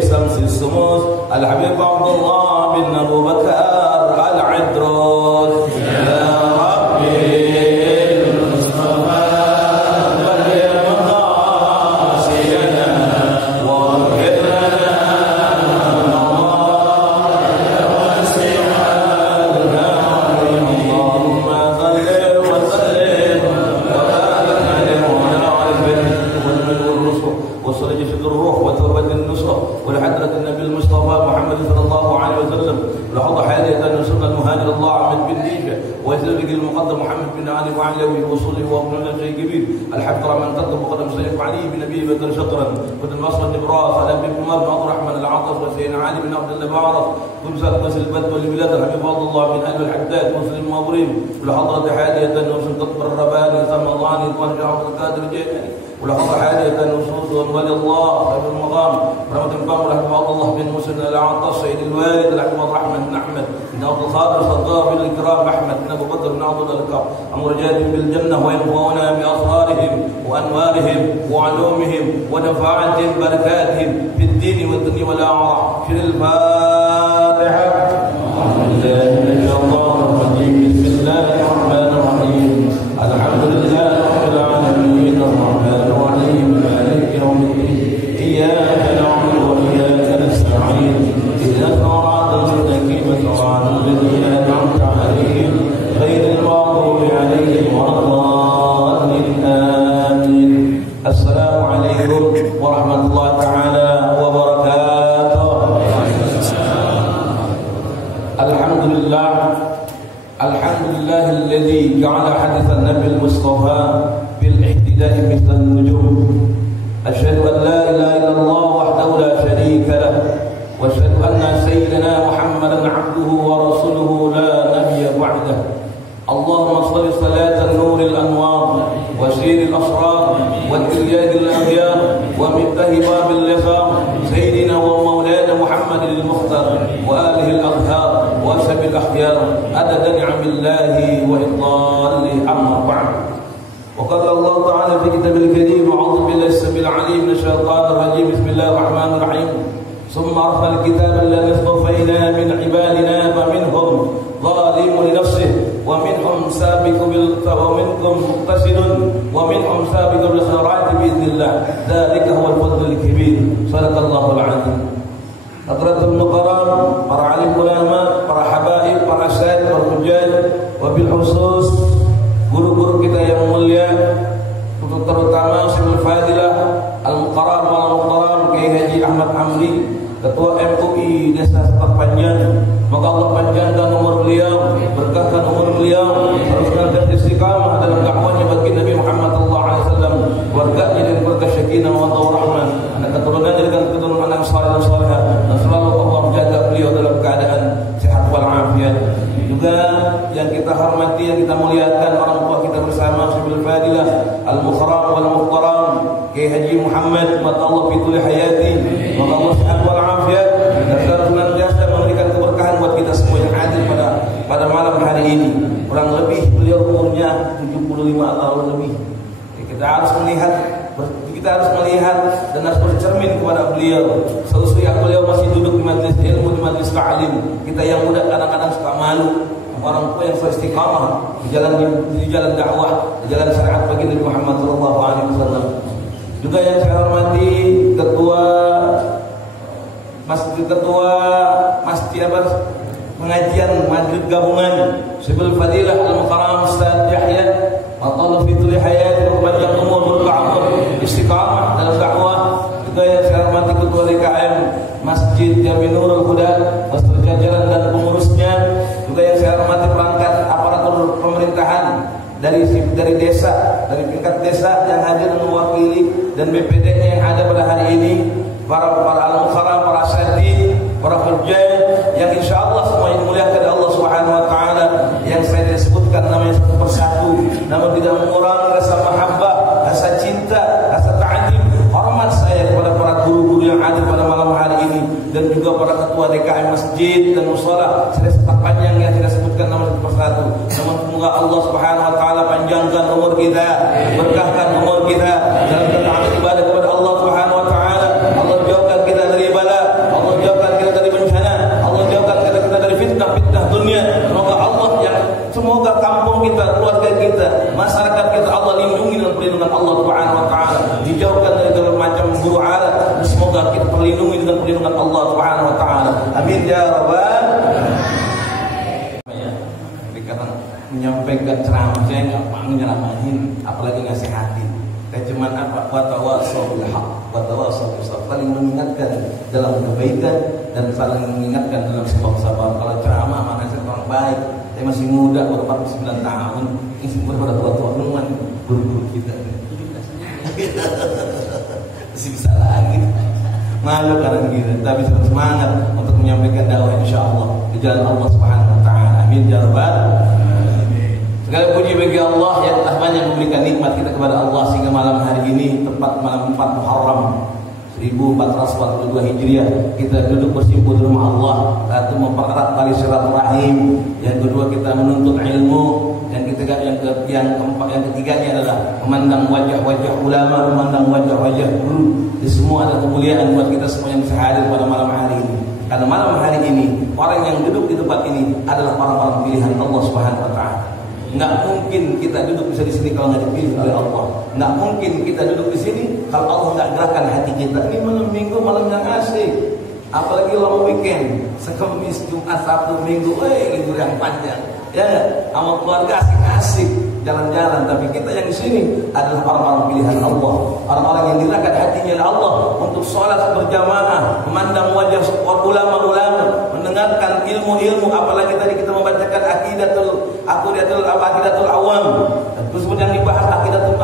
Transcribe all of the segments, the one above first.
شمس الشموس الحبيب عبد الله بن أبو بكر العدروس يا ربي المصطفى بلغ مقاصدنا واغفر لنا ولحضرة النبي المصطفى محمد صلى الله عليه وسلم لحظة حالية أن وصلنا المهاجر الله أحمد بن ديشة ويسلك المقدم محمد بن علي وعلوي وصوله وابن شيء كبير الحفظ من تقدم وقدم سيف علي بن أبي بكر شكرا كنت النصر النبراس على بن عمر بن عبد الرحمن العاطف وسيدنا علي بن عبد الله بعرف كمسات بس البد والبلاد الحبيب عبد الله بن أهل الحداد مسلم مبريم ولحضرة حالية أن وصل قطب الرباني سمضاني وانجع عبد القادر الجيلاني ولحظة حالية نصوص ولي الله خير المقام رحمة القمر رحمه الله بن مسلم العطاس سيد الوالد رحمه الرحمن بن أحمد بن عبد الخالق صداق بن الكرام أحمد بن أبو بكر بن عبد الكرام أمر جاد بالجنة وينفعنا بأسرارهم وأنوارهم وعلومهم ونفعتهم بركاتهم في الدين والدنيا والآخرة في الفاتحة بسم الله الرحمن الرحيم الحمد لله رب العالمين الرحمن الرحيم مالك يوم الدين إياك نعبد وإياك نستعين اهدنا الصراط المستقيم صراط الذين أنعمت عليهم غير المغضوب عليهم ولا الضالين آمين. السلام عليكم ورحمة الله تعالى وبركاته. الحمد لله الذي جعل حديث النبي المصطفى بالاهتداء مثل النجوم. أشهد أن لا إله إلا الله وحده لا شريك له وأشهد أن سيدنا محمدا عبده ورسوله لا نبي بعده. اللهم صل صلاة النور الأنوار وسير الأسرار والترياق الأغيار ومفتاح باب اللقاء سيدنا ومولانا محمد المختار وآله الأطهار وأشرف الأخيار عدد نعم الله وإضلاله أما بعد. وقال الله تعالى في كتاب الكريم أعوذ بالله السميع العليم من الشيطان الرجيم بسم الله الرحمن الرحيم ثم عرفنا الكتاب الذي اصطفينا من عبادنا فمنهم ظالم لنفسه ومنهم سابق ومنكم مقتصد ومنهم سابق بالخيرات بإذن الله ذلك هو الفضل الكبير. صدق الله العظيم. Hadratul Mukarram, para alim ulama, para habaib, para syekh, para hujjaj, wabil khusus guru-guru kita yang mulia, terutama Syaikhul Fadilah Al-Mukarram Al-Mukarram Kiai Haji Ahmad Amri, Ketua MUI Desa Sepak Panjang. Maka Allah panjangkan umur beliau, berkahkan umur beliau, teruskan istiqamah dalam dakwahnya bagi Nabi Muhammad SAW, keluarganya dan keluarga Syakinah wa Rahman, anak keturunannya dengan keturunan yang saleh dan salehah, dan selalu Allah menjaga beliau dalam keadaan sehat walafiat. Juga yang kita hormati, yang kita muliakan orang tua kita bersama Syaikhul Fadilah Al-Mukarram wal Muhtaram Kiai Haji Muhammad Allah fitul hayati, maka Allah sehat walafiat dan senantiasa memberikan keberkahan buat kita semua yang hadir pada malam hari ini. Kurang lebih beliau umurnya 75 tahun lebih. Kita harus melihat dan harus bercermin kepada beliau. Seusia beliau masih duduk di majelis ilmu, di majelis ta'lim. Kita yang muda kadang-kadang suka malu. Orang tua yang istiqamah di jalan dakwah, di jalan syariat bagi Nabi Muhammad SAW. Juga yang saya hormati ketua masjid pengajian majelis gabungan Syaikhul Fadilah Al-Mukarram Ustaz Yahya Matallah fitul hayat, berpanjang umur, berkah, istiqamah dalam dakwah. Juga yang saya hormati ketua DKM Masjid Jami Nurul Huda, beserta jajaran dan pengurusnya. Juga yang saya hormati perangkat aparatur pemerintahan dari desa, dari tingkat desa yang hadir mewakili dan BPD-nya yang ada pada hari ini, para al-mukarram, para asatidz, para hujjaj yang insyaallah semua dimuliakan Allah Subhanahu wa taala, yang saya sebutkan namanya satu persatu, namun tidak mengurangi rasa mahabbah, rasa cinta, rasa ta'zim, hormat saya kepada para guru-guru yang hadir pada malam hari ini, dan juga para ketua DKM masjid dan mushola. Saya setak panjang yang tidak sebutkan nama satu persatu. Namun semoga Allah Subhanahu wa taala panjangkan umur kita, berkahkan umur kita dalam taat ibadah kepada Allah Subhanahu wa taala. Allah jauhkan kita dari bala firman Allah Subhanahu wa taala. Amin ya rabbal alamin. Dikatakan menyampaikan ceramah saya enggak mau nyeramahin, apalagi nasihatin. Saya cuma apa? Wa tawassaw bil haqq, wa tawassaw bis sabr. Saling mengingatkan dalam kebaikan dan saling mengingatkan dalam sabar. Kalau ceramah mana saya orang baik. Saya masih muda, baru 49 tahun. Ini semua pada tua-tua teman guru-guru kita. Masih bisa lagi. Malu karena gitu. Tapi tetap semangat untuk menyampaikan dakwah insyaallah di jalan Allah Subhanahu wa taala. Amin ya rabbal alamin. Segala puji bagi Allah yang telah banyak memberikan nikmat kita kepada Allah sehingga malam hari ini tepat malam 4 Muharram 1442 Hijriah kita duduk bersimpul di rumah Allah. Satu, mempererat tali silaturahim. Yang kedua, kita menuntut ilmu. Yang ketiganya adalah memandang wajah-wajah ulama, memandang wajah-wajah guru. Ini semua adalah kemuliaan buat kita semua yang bisa hadir pada malam hari ini. Karena malam hari ini orang yang duduk di tempat ini adalah orang-orang pilihan Allah Subhanahu wa taala. Enggak mungkin kita duduk bisa di sini kalau enggak dipilih oleh Allah. Enggak mungkin kita duduk di sini kalau Allah enggak gerakkan hati kita. Ini malam Minggu, malam yang asik. Apalagi long weekend, Kamis, Jumat, Sabtu, Minggu, libur yang panjang. Ya, sama keluarga asik-asik jalan-jalan. Tapi kita yang di sini adalah orang-orang pilihan Allah, orang-orang yang digerakkan hatinya oleh Allah untuk sholat berjamaah, memandang wajah ulama-ulama, mendengarkan ilmu-ilmu. Apalagi tadi kita membacakan aqidatul awam. Terus yang dibahas aqidatul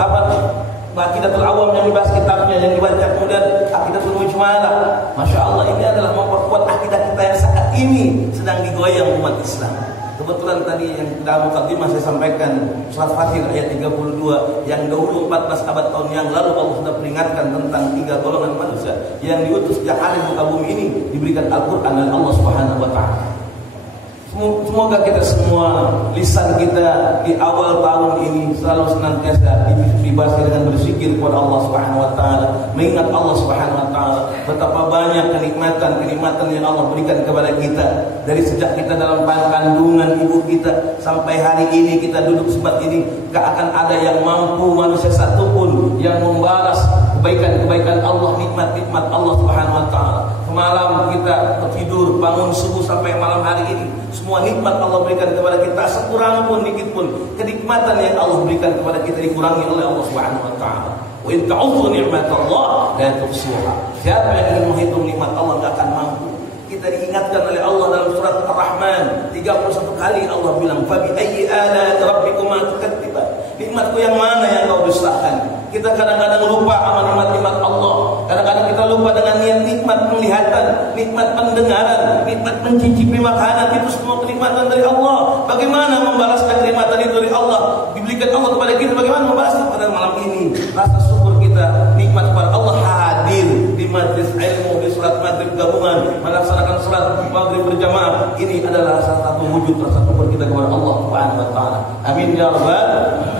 awam yang dibahas kitabnya, yang dibaca kemudian aqidatul mujmalah. Masya Allah, ini adalah memperkuat akidah kita yang saat ini sedang digoyang umat Islam. Kebetulan tadi yang dalam mukadimah saya sampaikan surat Fatir ayat 32 yang dahulu 14 abad tahun yang lalu Allah sudah peringatkan tentang 3 golongan manusia yang diutus di akhir muka bumi ini diberikan Al-Qur'an oleh Allah Subhanahu wa taala. Semoga kita semua lisan kita di awal tahun ini selalu senantiasa dibasir dengan berzikir kepada Allah Subhanahu wa taala, mengingat Allah Subhanahu wa taala. Betapa banyak kenikmatan yang Allah berikan kepada kita dari sejak kita dalam kandungan ibu kita sampai hari ini kita duduk seperti ini. Gak akan ada yang mampu manusia satupun yang membalas kebaikan-kebaikan Allah, nikmat-nikmat Allah Subhanahu wa taala. Malam kita tidur, bangun subuh sampai malam hari ini, semua nikmat Allah berikan kepada kita, sekurang pun dikit pun kenikmatan yang Allah berikan kepada kita dikurangi oleh Allah Subhanahu wa taala. Wa in ta'udzu ni'matallah la tuhsuha. Siapa yang ingin menghitung nikmat Allah enggak akan mampu. Kita diingatkan oleh Allah dalam surat Ar-Rahman 31 kali Allah bilang fa bi ayyi ala rabbikuma tukadziban. Nikmatku yang mana yang kau dustakan? Kita kadang-kadang lupa sama nikmat-nikmat Allah. Kadang-kadang kita lupa dengan nikmat penglihatan, nikmat pendengaran, nikmat mencicipi makanan. Itu semua kenikmatan dari Allah. Bagaimana membalaskan kenikmatan itu dari Allah? Diberikan Allah kepada kita, bagaimana membalasnya pada malam ini? Rasa syukur kita, nikmat kepada Allah hadir di majlis ilmu, di sholat maghrib gabungan, melaksanakan sholat maghrib berjamaah. Ini adalah salah satu wujud rasa syukur kita kepada Allah Subhanahu wa taala. Amin ya rabbal alamin.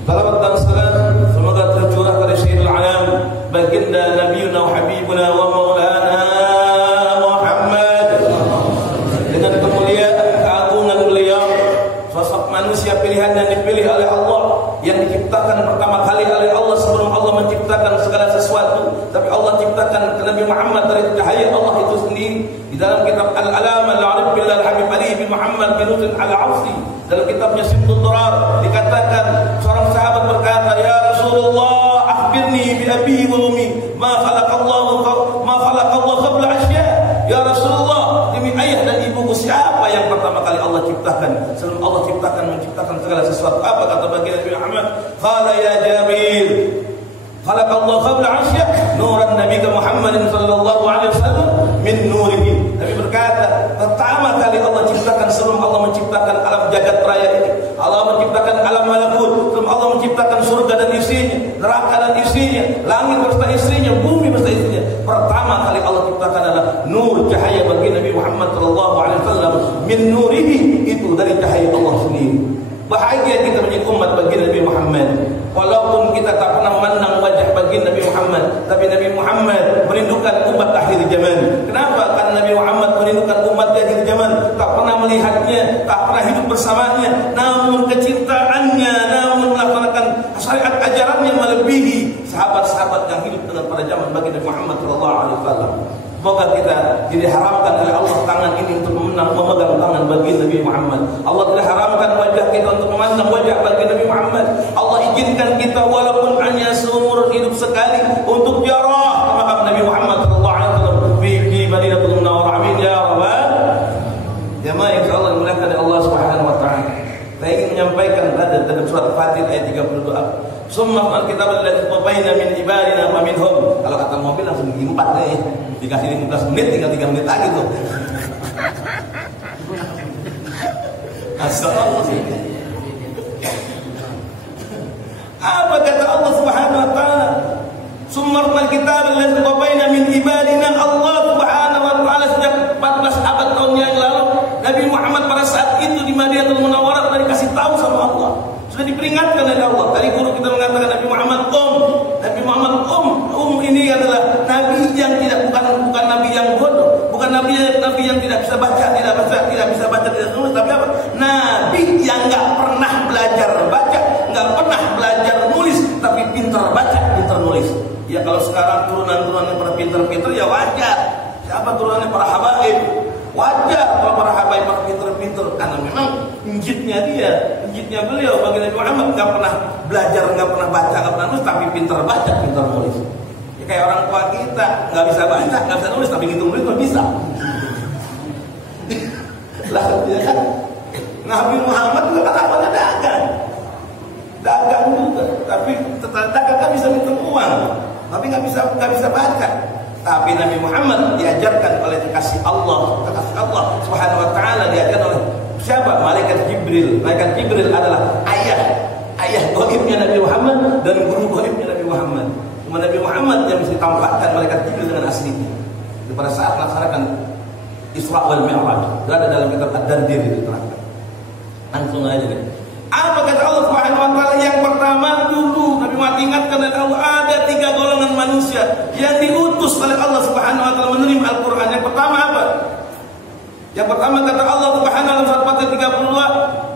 Salawat dan salam semoga tercurah pada Sayyidul Alam, baginda Nabiuna wa Habibuna wa Maulana Muhammad. Dengan kemuliaan keagungan beliau, sosok manusia pilihan yang dipilih oleh Allah, yang diciptakan pertama kali oleh Allah sebelum Allah menciptakan segala sesuatu. Tapi Allah ciptakan Nabi Muhammad dari cahaya Allah itu sendiri. Di dalam kitab Al-Alam Al-Arif Bilal Habib Ali bin Muhammad bin Nudin Al-Awsi, dalam kitabnya Simtul Durar dikatakan seorang sahabat berkata, "Ya Rasulullah, akhbirni bi abi wa ummi, ma khalaqallahu qabla asya." Ya Rasulullah, demi ayah dan ibuku, siapa yang pertama kali Allah ciptakan? Sebelum Allah menciptakan segala sesuatu. Apa kata baginda Nabi Muhammad? Qala ya Jabir, khalaqallahu qabla asya nuran Nabi Muhammad sallallahu alaihi wasallam min nurihi. Nabi berkata, pertama kali Allah ciptakan sebelum Allah menciptakan alam jagat raya ini, Allah menciptakan alam malakut, sebelum Allah menciptakan surga dan isinya, neraka dan isinya, langit beserta isinya, bumi beserta isinya. Pertama kali Allah ciptakan adalah nur, cahaya bagi Nabi Muhammad sallallahu alaihi wasallam min nurihi, itu dari cahaya Allah sendiri. Bahagia kita menjadi umat bagi Nabi Muhammad. Walaupun kita tak pernah memandang wajah bagi Nabi Muhammad, tapi Nabi Muhammad merindukan umat akhir zaman. Kenapa? Karena Nabi Muhammad merindukan umat di akhir zaman, tak pernah melihatnya, tak pernah hidup bersamanya, namun kecintaannya, namun melaksanakan syariat ajarannya melebihi sahabat-sahabat yang hidup dengan pada zaman bagi Nabi Muhammad sallallahu alaihi wasallam. Semoga kita tidak haramkan oleh Allah tangan ini untuk memegang tangan bagi Nabi Muhammad. Allah tidak haramkan wajah kita untuk memandang wajah bagi Nabi Muhammad. Allah izinkan kita walaupun hanya seumur hidup sekali untuk ziarah ke makam Nabi Muhammad sallallahu alaihi wasallam di Madinatul Munawwarah. Amin ya rabbal jamaah. Insyaallah dimuliakan oleh Allah Subhanahu wa taala. Saya ingin menyampaikan dalam surat Fatir ayat 32. Summa al-kitab alladzi qabaina min ibadina wa minhum. Kalau kata mobil langsung diempat deh. Dikasih 15 menit tinggal 3 menit lagi tuh. Astagfirullah. Apa kata Allah Subhanahu wa taala? Summa al-kitab alladzi qabaina min ibadina. Allah Subhanahu wa taala sejak 14 abad tahun yang lalu Nabi Muhammad pada saat itu di Madinatul Munawwarah sudah dikasih tahu sama Allah. Sudah diperingatkan oleh Allah. Tadi guru kita mengatakan Nabi Muhammad Nabi Muhammad ini adalah nabi yang bukan nabi yang bodoh, bukan nabi yang tidak bisa baca, tidak nulis, tapi apa? Nabi yang enggak pernah belajar baca, enggak pernah belajar nulis, tapi pintar baca, pintar nulis. Ya kalau sekarang turunan-turunannya para pintar-pintar ya wajar. Siapa turunannya para habaib? Wajar kalau para habaib para pintar-pintar, karena memang injitnya beliau bagi Nabi Muhammad nggak pernah belajar, nggak pernah baca, nggak pernah nulis, tapi pintar baca, pintar nulis. Ya, kayak orang tua kita nggak bisa baca, nggak bisa nulis, tapi ngitung duit kok bisa. Lah ya kan? Nabi Muhammad juga kan awalnya dagang juga, tapi dagang kan bisa ngitung uang, tapi nggak bisa baca. Tapi Nabi Muhammad diajarkan oleh kekasih Allah Subhanahu wa taala, diajarkan oleh siapa? Malaikat Jibril. Malaikat Jibril adalah ayah gaibnya Nabi Muhammad dan guru gaibnya Nabi Muhammad. Cuma Nabi Muhammad yang bisa ditampakkan malaikat Jibril dengan aslinya. Pada saat melaksanakan Isra wal Mi'raj, berada dalam kitab Ad-Dardir itu terangkan. Langsung aja deh. Apa kata Allah Subhanahu wa taala? Yang pertama dulu Nabi Muhammad ingatkan oleh Allah, ada 3 golongan manusia yang diutus oleh Allah Subhanahu wa taala menerima Al-Qur'an. Yang pertama apa? Yang pertama kata Allah Subhanahu wa taala surat Fatir 32.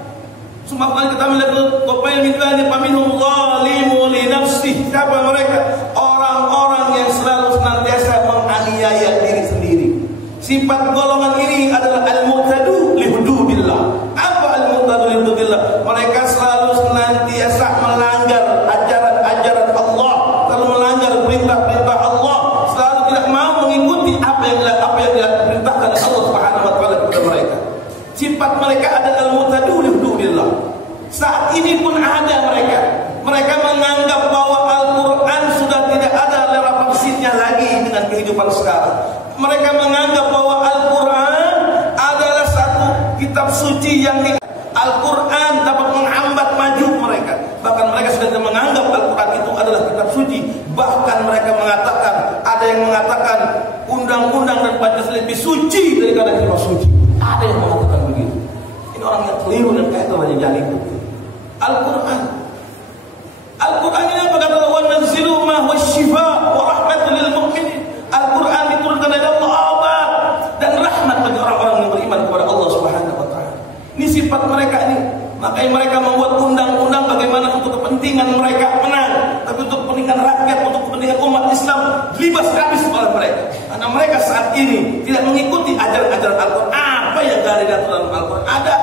Summa kita melihat qabail min bani faminhum zalimun li nafsihi. Siapa mereka? Orang-orang yang selalu senantiasa menganiaya diri sendiri. Sifat golongan ini adalah al-mu'tadu li hududillah. Apa al-mu'tadu li hududillah? Mereka selalu senantiasa melanggar ajaran-ajaran Allah, selalu melanggar perintah-perintah Allah, selalu tidak mau mengikuti apa yang diperintahkan oleh Allah Subhanahu wa taala kepada mereka. Sifat mereka adalah al-mu'tadu li hududillah. Saat ini pun ada mereka menganggap bahwa Al-Qur'an sudah tidak ada relevansinya lagi dengan kehidupan sekarang. Mereka menganggap bahwa Al-Quran adalah satu kitab suci yang Al-Quran dapat menghambat maju mereka. Bahkan mereka sudah menganggap Al-Quran itu adalah kitab suci. Bahkan mereka mengatakan, ada yang mengatakan undang-undang dan Pancasila lebih suci daripada kitab suci. Ada yang mengatakan begitu. Ini orang yang keliru dan kaitan dengan jalim. Al-Quran ini apa kata Allah? Wa nazilu ma huwa syifa wa rahmatul lil mu'minin. Al-Quran diturunkan oleh Allah obat dan rahmat bagi orang-orang yang beriman kepada Allah Subhanahu wa taala. Ini sifat mereka ini. Makanya mereka membuat undang-undang bagaimana untuk kepentingan mereka menang, tapi untuk kepentingan rakyat, untuk kepentingan umat Islam libas habis oleh mereka. Karena mereka saat ini tidak mengikuti ajaran-ajaran Al-Quran. Apa yang dari dalam Al-Quran ada?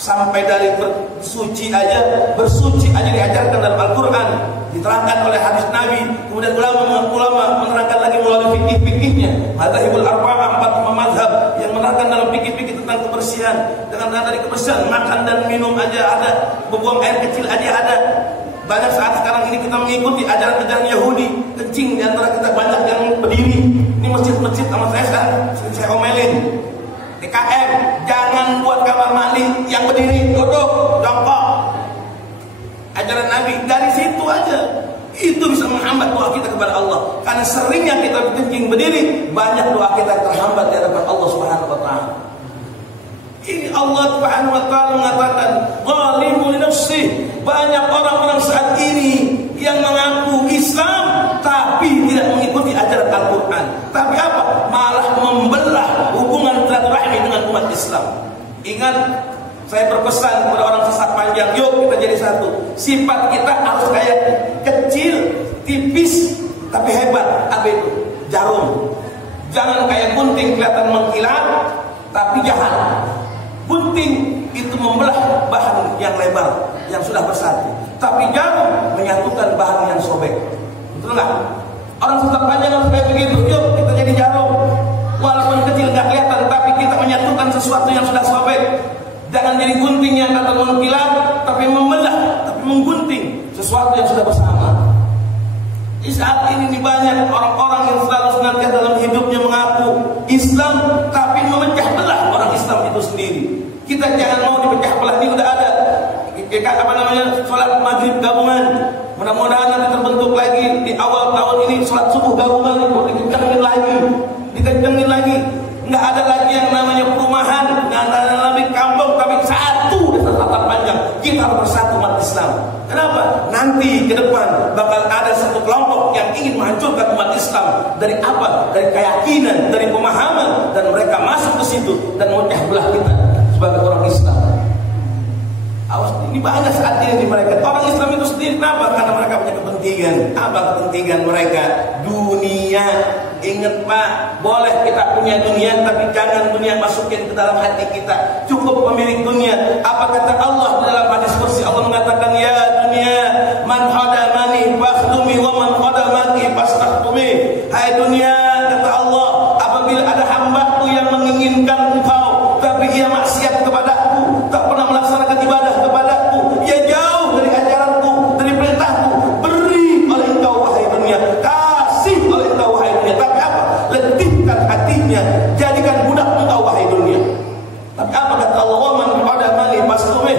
Sampai dari bersuci aja diajarkan dalam Al-Quran, diterangkan oleh hadis Nabi. Kemudian ulama menerangkan lagi melalui fikih-fikihnya. Madzhabul arba'ah, 4 mazhab yang menerangkan dalam fikih-fikih tentang kebersihan. Dengan dari kebersihan, makan dan minum aja ada, berbuang air kecil aja ada. Banyak saat sekarang ini kita mengikuti ajaran-ajaran Yahudi. Kencing di antara kita banyak yang berdiri. Ini masjid-masjid sama saya sekarang saya omelin. DKM, jangan buat kamar mandi yang berdiri, duduk, jongkok. Ajaran Nabi dari situ aja. Itu bisa menghambat doa kita kepada Allah. Karena seringnya kita kencing berdiri, banyak doa kita terhambat di hadapan Allah Subhanahu wa taala. Ini Allah Subhanahu wa taala mengatakan, "Zalimun li nafsihi." Banyak orang-orang saat ini yang mengaku Islam tapi tidak mengikuti ajaran Al-Quran. Tapi apa? Malah membelah hubungan silaturahmi dengan umat Islam. Ingat, saya berpesan kepada orang sesat panjang, yuk kita jadi satu. Sifat kita harus kayak kecil, tipis, tapi hebat. Apa itu? Jarum. Jangan kayak gunting kelihatan mengkilat tapi jahat. Gunting itu membelah bahan yang lebar yang sudah bersatu, tapi jarum menyatukan bahan yang sobek. Betul nggak? Orang sudah panjang harus kayak begitu. Yuk kita jadi jarum, walaupun kecil nggak kelihatan, tapi kita menyatukan sesuatu yang sudah sobek. Jangan jadi gunting yang kata mengkilat tapi membelah, tapi menggunting sesuatu yang sudah bersama. Di saat ini banyak orang-orang yang selalu senantiasa dalam hidupnya mengaku Islam tapi memecah belah orang Islam itu sendiri. Kita jangan mau dipecah belah. Ini udah ada sholat maghrib gabungan. Mudah-mudahan nanti terbentuk lagi di awal tahun ini sholat subuh gabungan itu dikencengin lagi. Nggak ada lagi yang namanya perumahan, nggak ada lagi kampung, tapi satu di tatap panjang. Kita harus bersatu umat Islam. Kenapa? Nanti ke depan bakal ada satu kelompok yang ingin menghancurkan umat Islam. Dari apa? Dari keyakinan, dari pemahaman, dan mereka masuk ke situ dan memecah belah kita sebagai orang Islam. Awas, ini banyak saat ini di mereka. Orang Islam itu sendiri kenapa? Karena mereka punya kepentingan. Apa kepentingan mereka? Dunia. Ingat Pak, boleh kita punya dunia, tapi jangan dunia masukin ke dalam hati kita. Cukup pemilik dunia. Apa kata Allah dalam hadis kursi? Allah mengatakan, ya dunia, man khadamani fakhdumi wa man khadamaki fastakhdumi. Hai dunia, kata Allah, apabila ada hambaku yang menginginkan engkau, tapi ia maksiat kepadaku, tak pernah melaksanakan ibadah kepadaku, ia jauh dari ajaranku, dari perintahku, beri oleh engkau wahai dunia, kasih oleh engkau wahai dunia. Tapi apa? Letihkan hatinya, jadikan budak engkau wahai dunia. Tapi apa kata Allah? Wa man khadamani fastumih,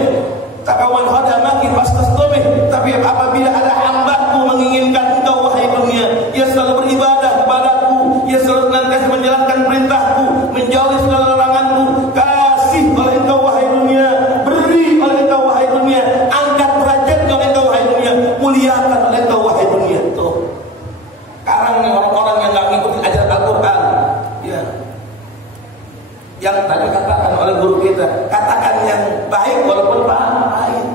takawan khadamaki fastastumih. Tapi apabila ada hambaku menginginkan engkau wahai dunia, ia selalu beribadah kepadaku, ia selalu senantiasa menjalankan perintahku, menjauhi segala laranganku, kasih oleh engkau wahai dunia, beri oleh engkau wahai dunia, angkat derajatnya oleh engkau wahai dunia, muliakan oleh engkau wahai dunia. Tuh. Sekarang nih orang-orang yang nggak ngikutin ajaran Al-Quran, ya, yang tadi katakan oleh guru kita, katakan yang baik walaupun baik.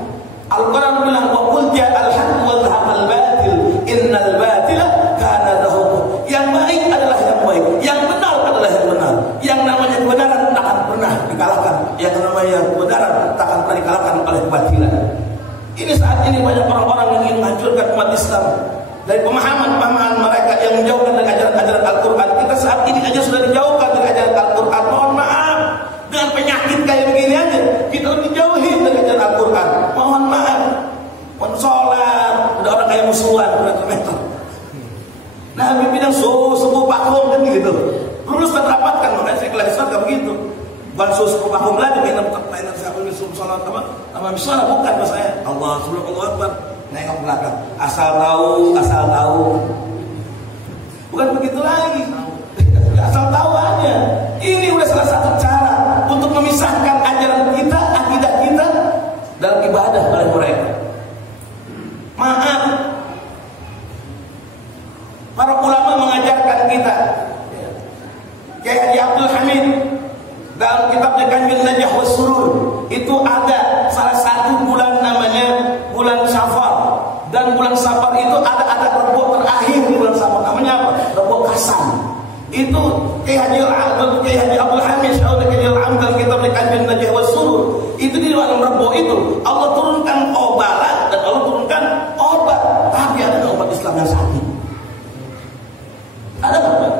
Al-Quran bilang, wa qul ja'al haqqu wa dhahaqal batil, innal batila kana zahuqa. Yang baik adalah yang baik, yang benar adalah yang benar. Yang namanya kebenaran takkan pernah dikalahkan, yang namanya kebenaran takkan pernah dikalahkan oleh kebatilan. Ini saat ini banyak orang-orang yang ingin menghancurkan umat Islam dari pemahaman mereka yang menjauhkan dari ajaran-ajaran Al-Quran. Kita saat ini aja sudah dijauhkan dari ajaran Al-Quran. Mohon maaf, dengan penyakit kayak begini aja kita dijauhi dari ajaran Al-Quran. Mohon maaf, sholat udah orang kayak musuhan meter-meter. Nabi bilang subuh pakum kan gitu. Lulus dan rapatkan, makanya saya lagi sholat begitu. Bukan subuh pakum lagi, mainan siapa subuh sholat sama misalnya bukan pas saya. Allah sebelum Allah Akbar. Nengok belakang, asal tahu. Bukan begitu lagi. Asal tahu aja. Ini udah salah satu cara untuk memisahkan ajaran kita, akidah kita dalam ibadah oleh mereka. Maaf, para ulama mengajarkan kita. Kayak Haji Abdul Hamid dalam kitabnya Kanjil Najah was Surur, itu ada salah satu bulan namanya bulan Safar, dan bulan Safar itu ada rebo terakhir di bulan Safar, namanya apa? Rebo Kasam. Itu Haji Abdul Hamid dalam kitabnya Kanjil Najah was Surur, itu di dalam rebo itu Allah turunkan obat dan Allah turunkan obat, tapi ada obat Islam yang sakit. Ada obat.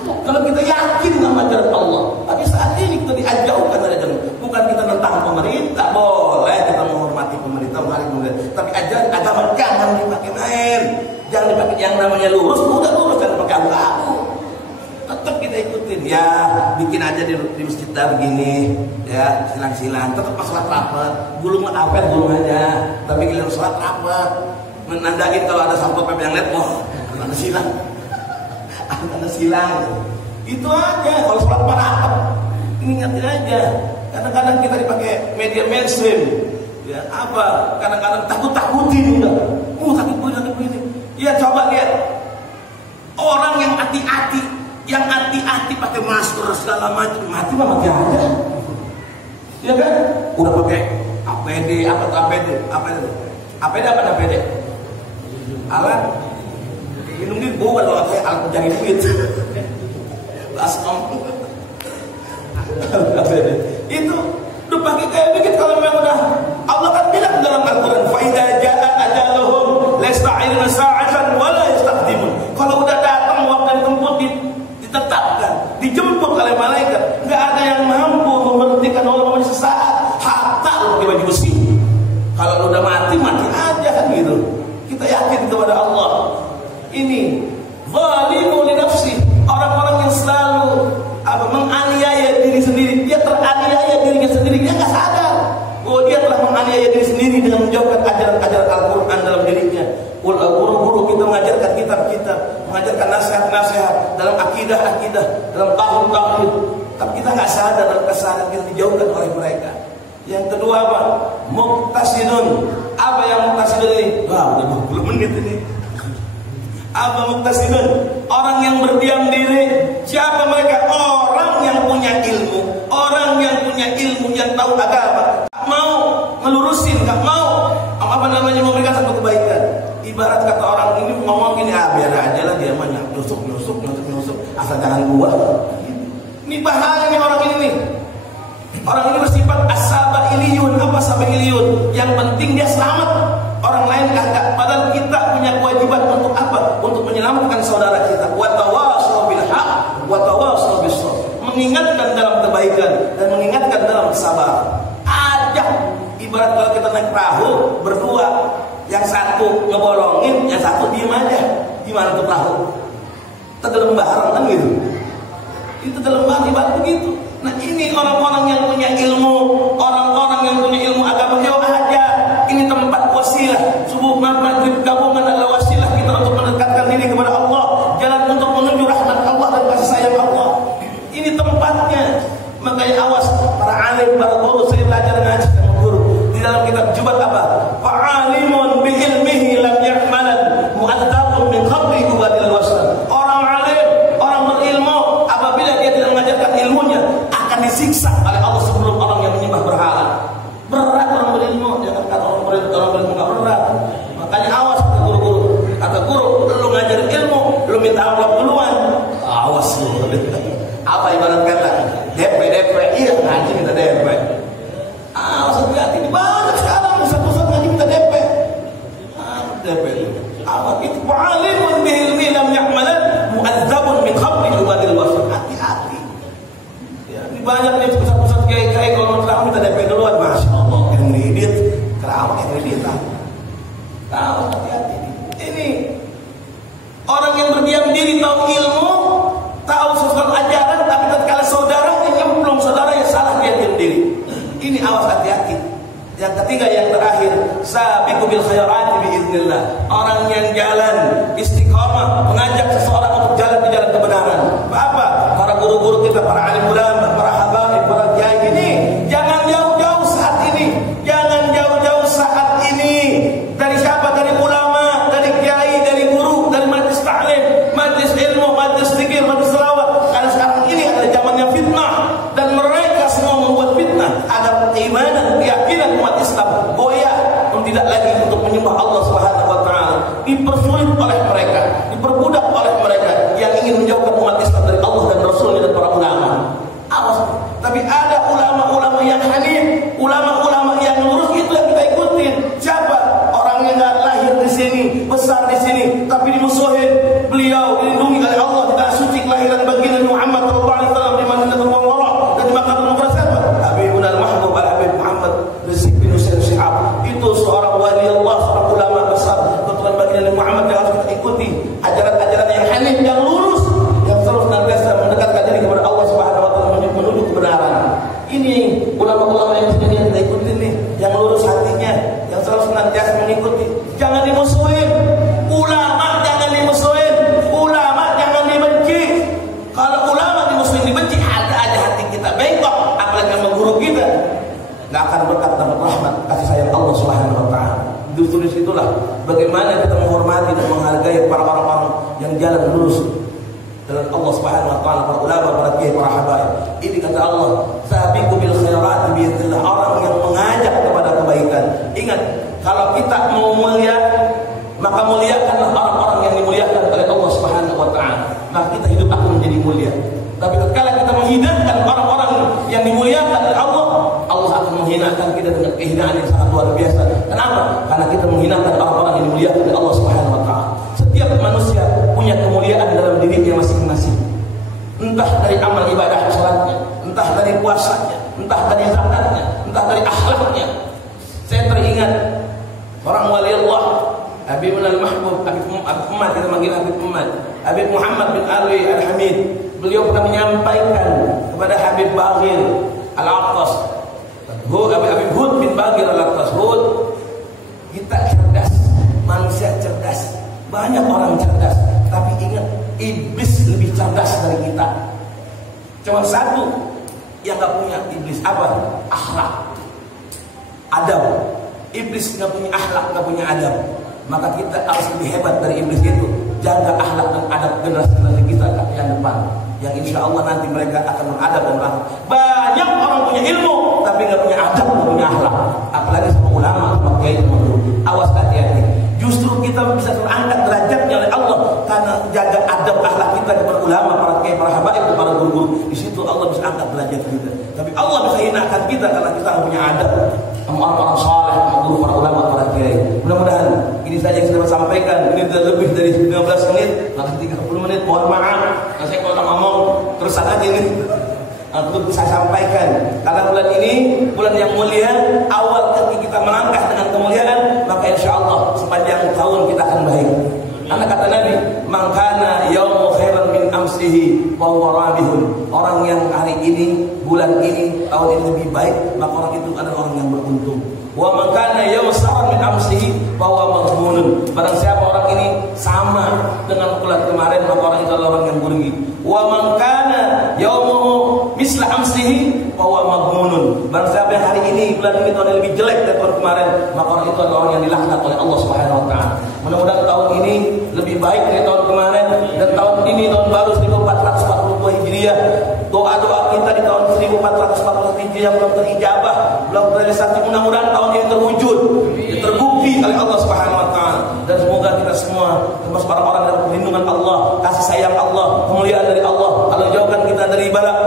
Kalau kita yakin sama ajaran Allah, tapi saat ini kita dijauhkan dari ajaran. Bukan kita tentang pemerintah, boleh kita menghormati pemerintah, tapi ajaran agama jangan dipakai main, jangan dipakai yang namanya lurus, udah lurus, jangan pakai abu-abu. Tetap kita ikutin, ya bikin aja di masjid begini, ya silang-silang, tetap pas sholat rapat, gulung aja, tapi giliran sholat rapat, menandain kalau ada satpol pp yang lihat, oh ada silang. Ada silang, itu aja. Kalau sholat rapat, ingatin aja. Kadang-kadang kita dipakai media mainstream, ya apa? Kadang-kadang takut-takutin udah. Takut begini. Ya coba lihat orang yang hati-hati pakai masker segala macam, mati aja. Ya kan? Udah pakai APD, APD? Alat minum duit, bukan kalau kayak alat mencari duit. baskom. Itu udah pakai kayak begitu. Kalau memang udah, Allah kan bilang dalam Al-Quran, fa idza jaa ajaluhum la yasta'khiruna sa'atan wa la yastaqdimun. Kalau udah datang waktu tempuh ditetapkan, dijemput oleh malaikat, nggak ada yang mampu memberhentikan orang sesaat, hatta lu baju besi. Kalau lu udah mati aja kan gitu. Kita yakin kepada Allah. Ini zalimu li nafsi, orang-orang yang selalu menganiaya diri sendiri. Dia teraniaya dirinya sendiri, dia nggak sadar bahwa dia telah menganiaya diri sendiri dengan menjauhkan ajaran-ajaran Al-Quran dalam dirinya. Guru-guru kita mengajarkan kitab-kitab, mengajarkan nasihat-nasihat dalam akidah-akidah, dalam tauhid, tapi kita nggak sadar dalam kesadaran kita dijauhkan oleh mereka. Yang kedua apa? Muqtasidun. Apa yang muqtasidun ini? Wah, udah 20 menit ini. Apa muqtasidun? Orang yang berdiam diri. Siapa mereka? Orang yang punya ilmu. Orang yang punya ilmu, yang tahu agama, tak mau melurusin, tak mau memberikan satu kebaikan. Ibarat kata orang ini ngomong gini, biar aja lah dia mah nyusuk, asal jangan gua. Ini bahaya nih orang ini nih. Orang ini bersifat as-sabailiyun. Apa sabailiyun? Yang penting dia selamat, orang lain kagak. Padahal kita punya kewajiban untuk apa? Untuk menyelamatkan saudara kita. Wa tawassaw bil haqq wa tawassaw bis sabr. Mengingatkan dalam kebaikan dan mengingatkan dalam kesabaran. Ajak, ibarat kalau kita naik perahu berdua, yang satu ngebolongin, yang satu diem aja. Gimana tuh perahu? Tenggelam bareng kan gitu. Itu tenggelam bareng ibarat begitu. Nah ini orang-orang yang punya ilmu, orang-orang yang punya ilmu agama, yuk aja. Ini tempat wasilah. Subuh maghrib gabungan adalah wasilah kita untuk mendekatkan diri kepada Allah, jalan untuk menuju rahmat Allah dan kasih sayang Allah. Ini tempatnya. Makanya awas para alim, para guru. Saya belajar ngaji sama guru di dalam kitab Jubat apa? Fa'alimun bi ilmihi lam ya'malan mu'adzabun min qabli ubadil wasal. Orang alim, orang berilmu, apabila dia tidak mengajarkan ilmunya, akan disiksa oleh Allah sebelum orang yang menyembah berhala. Berat orang berilmu, jangan kata orang berilmu nggak berat. Makanya awas kata guru-guru. Kata guru, lu ngajarin ilmu, lu minta amplop duluan. Awas lu. Apa ibarat kata? DP, iya ngaji minta DP. Awas hati-hati, banyak sekarang pusat-pusat ngaji minta DP. DP. Awas itu alimun bi ilmi lam ya'malan mu'adzabun min qabli ubadil wasal. Hati-hati. Ya, ini banyak nih pusat-pusat kiai-kiai kalau mau minta DP duluan, Masya Allah, yang ngedit, kerawat yang ngedit. Tahu hati-hati. Ini orang yang berdiam diri, tahu ilmu, tahu sesuatu ajaran, tapi tatkala saudaranya nyemplung, saudara yang salah, dia diam diri. Ini awas, hati-hati. Yang ketiga, yang terakhir, sabiqu bil khairati biiznillah. Orang yang jalan istiqamah, mengajak seseorang untuk jalan di jalan kebenaran. Apa? Para guru-guru kita, para alim ulama, para habaib, para kiai ini jangan jauh-jauh saat ini. Jangan jauh-jauh saat ini. Dari siapa? Dari ulama, dari kiai, dari guru, dari majlis ta'lim, majlis ilmu, majlis zikir, majlis selawat. Karena sekarang ini adalah zamannya fitnah, dan mereka semua membuat fitnah agar keimanan, keyakinan umat Islam goyah, tidak lagi untuk menyembah Allah Subhanahu wa taala. Dipersulit oleh mereka, diperbudak oleh mereka yang ingin menjauhkan umat Islam dari Allah dan Rasulnya dan para ulama. Awas. Tapi ada ulama-ulama yang hanif, ulama-ulama yang lurus, itu yang kita ikutin. Siapa? Orang yang lahir di sini, besar di sini, tapi dimusuhin. Beliau dilindungi oleh Allah di tanah suci kelahiran baginda Muhammad sallallahu alaihi wasallam di Madinatul Munawwarah dan di Makkah al-Mukarramah. Habibuna al-Mahbub al-Habib Muhammad Rizq bin Husain Syihab. Itu seorang wali Allah, seorang ulama besar, keturunan baginda Muhammad yang harus kita ikuti. Ajaran-ajaran yang hanif, yang lurus, yang selalu senantiasa mendekatkan diri kepada Allah Subhanahu wa taala, menuju kebenaran. Ini ulama-ulama yang kita ikuti nih, yang lurus hatinya, yang selalu senantiasa mengikuti. Jangan dimusuhin. Ulama jangan dimusuhin. Ulama jangan dibenci. Kalau ulama dimusuhin, dibenci, ada aja hati kita bengkok, apalagi sama guru kita. Nggak akan berkat dapat rahmat kasih sayang Allah Subhanahu wa taala. Justru disitulah bagaimana kita menghormati dan menghargai para orang-orang yang jalan lurus dengan Allah Subhanahu wa taala, para ulama, para kiai, para habaib. Ini kata Allah, sabiqu bil khairat biidznillah, orang yang mengajak kepada kebaikan. Ingat, kalau kita mau mulia, maka muliakanlah orang-orang yang dimuliakan oleh Allah Subhanahu wa taala. Maka kita hidup akan menjadi mulia. Tapi kehinaan yang sangat luar biasa. Kenapa? Karena kita menghinakan orang-orang yang dimuliakan oleh Allah Subhanahu wa taala. Setiap manusia punya kemuliaan dalam dirinya masing-masing. Entah dari amal ibadah salatnya, entah dari puasanya, entah dari zakatnya, entah dari akhlaknya. Saya teringat orang wali Allah, Habibun al-Mahbub, Habib Muhammad, kita manggil Habib Muhammad, Habib Muhammad bin Alwi Al-Hamid. Beliau pernah menyampaikan kepada Habib Baghir Al-Attas, Habib Hud bin Baghir Al-Attas, Hud, kita cerdas, manusia cerdas, banyak orang cerdas, tapi ingat, iblis lebih cerdas dari kita. Cuma satu yang gak punya iblis, apa? Akhlak, adab. Iblis gak punya akhlak, gak punya adab. Maka kita harus lebih hebat dari iblis itu. Jaga akhlak dan adab generasi kita yang depan, yang insya Allah nanti mereka akan beradab dan berakhlak. Banyak orang punya ilmu tapi nggak punya adab, nggak punya akhlak. Apalagi sama ulama, sama kiai, sama guru. Awas, hati-hati. Justru kita bisa terangkat derajatnya oleh Allah karena jaga adab akhlak kita kepada ulama, para kiai, para habaib, para guru-guru. Di situ Allah bisa angkat derajat kita. Tapi Allah bisa hinakan kita karena kita nggak punya adab sama orang-orang saleh, sama guru, para ulama, para kiai. Mudah-mudahan ini saja yang saya sampaikan. Ini sudah lebih dari 15 menit, nanti 30 menit. Mohon maaf, nah, saya kalau ngomong terus aja ini. Untuk saya sampaikan, karena bulan ini bulan yang mulia, awal ketika kita melangkah dengan kemuliaan, maka insya Allah sepanjang tahun kita akan baik. Karena kata Nabi, "Man kana yaumu khairan min amsihi wa huwa rabihun." Orang yang hari ini, bulan ini, tahun ini lebih baik, maka orang itu adalah orang yang beruntung. Wa man kana yaumu syarran min amsihi fa huwa maghmunun. Barang siapa orang ini sama dengan bulan kemarin, maka orang itu adalah orang yang merugi. Wa man kana yaumu misla amsihi fa huwa maghmunun. Barang siapa yang hari ini, bulan ini, tahun ini lebih jelek dari tahun kemarin, maka orang itu adalah orang yang dilaknat oleh Allah Subhanahu wa taala. Mudah-mudahan tahun ini lebih baik dari tahun kemarin, dan tahun ini tahun baru 1442 Hijriah. Doa-doa kita di tahun 1441 Hijriah belum terijabah, belum terrealisasi. Mudah-mudahan tahun ini terwujud, terbukti oleh Allah Subhanahu wa taala. Dan semoga kita semua termasuk orang-orang dalam perlindungan Allah, kasih sayang Allah, kemuliaan dari Allah. Allah jauhkan kita dari bala